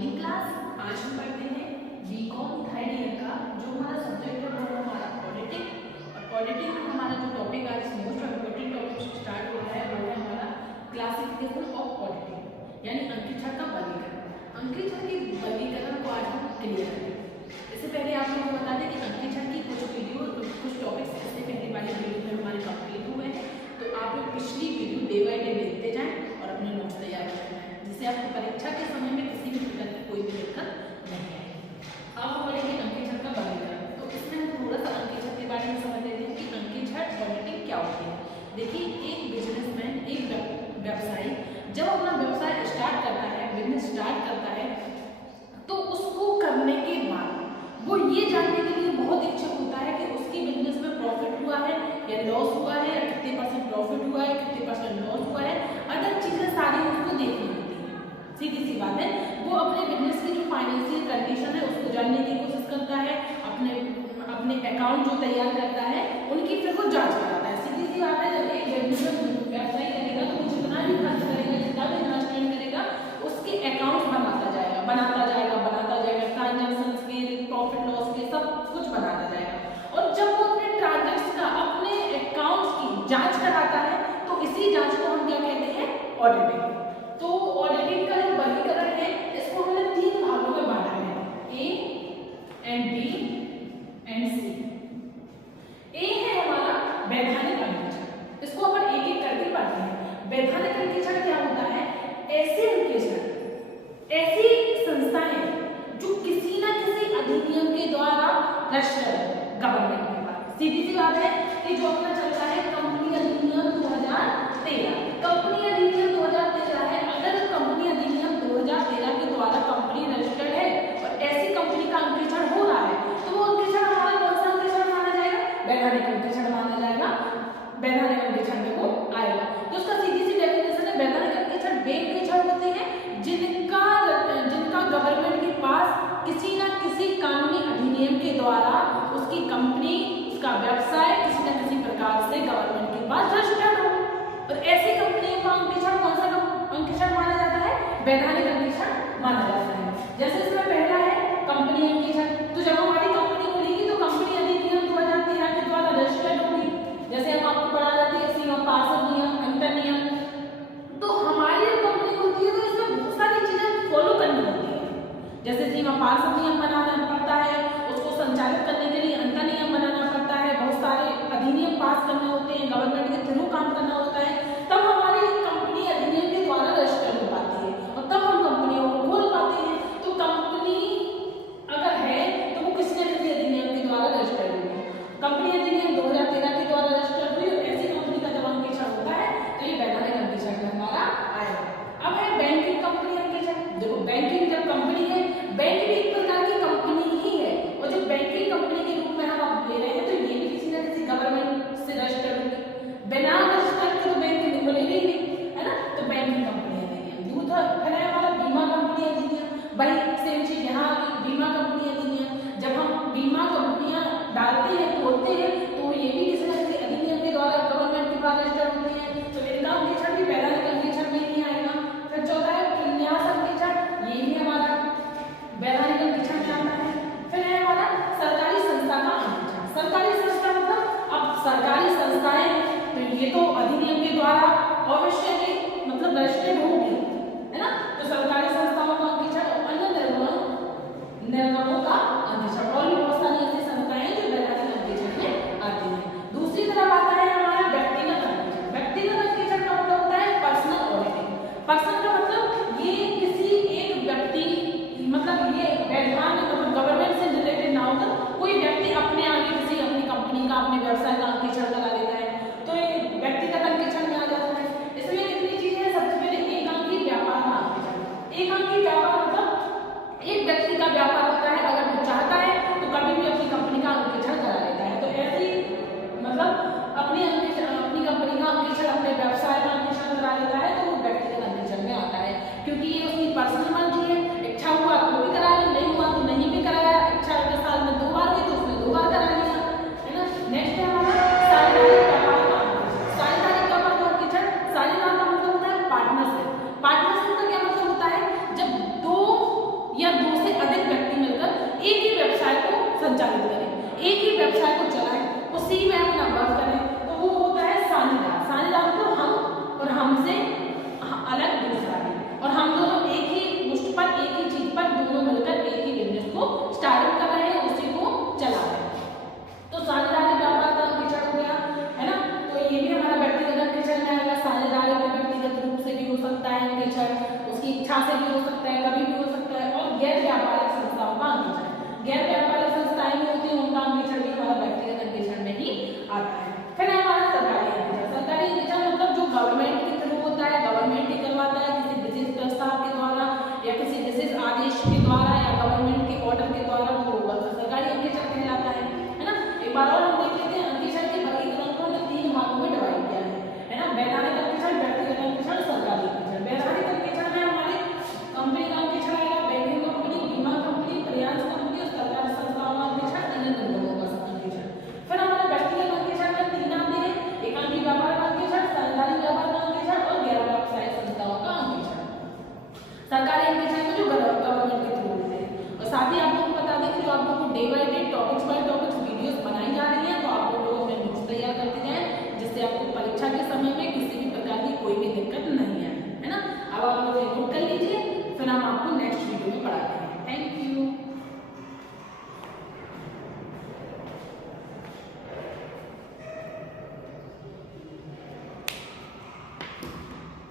Morning class. आज हम पढ़ते हैं बीकॉम थर्ड ईयर का जो हमारा सब्जेक्ट है वो है हमारा पॉलिटिक्स। और पॉलिटिक्स में हमारा जो टॉपिक आज मोस्ट इम्पोर्टेंट टॉपिक स्टार्ट हो रहा है वो है हमारा क्लासिफिकेशन ऑफ पॉलिटिक्स, यानी अंकेक्षण का वर्गीकरण। अंकेक्षण के वर्गीकरण को आज हम क्लियर करेंगे। इससे पहले आप लोगों को बता दें कि अंकेक्षण की कुछ टॉपिक्स इससे पहले वाले वीडियो में हमारे कंप्लीट हुए हैं, तो आप लोग पिछली वीडियो डे बाय डे देखते जाएं और अपने नोट्स तैयार करते जाएं, जिससे आपको परीक्षा के समय में किसी भी प्रकार की कोई भी दिक्कत नहीं आएगी। अब हम पढ़ेंगे अंकेक्षण का वर्गीकरण। तो इसमें हम थोड़ा सा अंकेक्षण के बारे में समझ लेते हैं कि अंकेक्षण पॉलिटिक्स क्या होती है। देखिए, एक बिजनेसमैन, एक व्यवसायी जब अपना व्यवसाय स्टार्ट करता है, बिजनेस स्टार्ट करता है, तो उसको करने के बाद वो ये जानने के लिए बहुत इच्छुक होता है कि उसकी बिजनेस में प्रॉफिट हुआ है या लॉस हुआ है, या कितने परसेंट प्रॉफिट हुआ है, कितने परसेंट लॉस हुआ है। अदर चीजें सारी उसको देखनी होती है। सीधी सी बात है, वो अपने बिजनेस की जो फाइनेंशियल कंडीशन है उसको जानने की कोशिश करता है, अपने अकाउंट जो तैयार करता है उनकी फिर वो जांच कराता है। सीधी सी बात है, जब एक व्यवसाय करेगा तो वो जितना भी खर्च करेगा, जितना भी इन्वेस्टमेंट करेगा, उसके अकाउंट बनाता जाएगा ट्रांजेक्शन के, प्रॉफिट लॉस के, सब कुछ बनाता जाएगा। और जब वो अपने ट्रांजेक्शन का, अपने अकाउंट्स की जांच कराता है, तो इसी जांच को हम क्या कहते हैं? ऑडिटिंग। तो ऑडिटिंग का जो वर्गीकरण है इसको हमने 3 भागों में बांटा है, ए एंड बी एंड सी। ए है हमारा वैधानिक अंकेक्षण, इसको अपन एक एक करके पढ़ते हैं। वैधानिक अंकेक्षण क्या होता है? ऐसे अंकेक्षण, ऐसी संस्थाएं जो किसी ना किसी अधिनियम के द्वारा रजिस्टर्ड है गवर्नमेंट के पास। सीधी सी बात है कि जो अपना चलता है कंपनी अधिनियम 2013। कंपनी अधिनियम 2013 है। अगर कंपनी अधिनियम 2013 के द्वारा कंपनी रजिस्टर्ड है और ऐसी कंपनी का अंकेक्षण हो रहा है, तो वो अंकेक्षण हमारा कौन सा अंकेक्षण माना जाएगा? वैधानिक अंकेक्षण माना जाएगा। वैधानिक अंकेक्षण में वो आएगा। तो उसका सीधी सी डेफिनेशन है, वैधानिक अंकेक्षण वे अंकेक्षण होते हैं जिनका गवर्नमेंट के पास किसी न किसी कानूनी अधिनियम के द्वारा उसकी कंपनी, उसका व्यवसाय किसी न किसी प्रकार से गवर्नमेंट के पास रजिस्टर्ड हो। इच्छा से भी हो सकता है, कभी भी हो सकता है, और गैर व्यापारिक संस्थाओं का अंग हो जाए। गैर व्यापारिक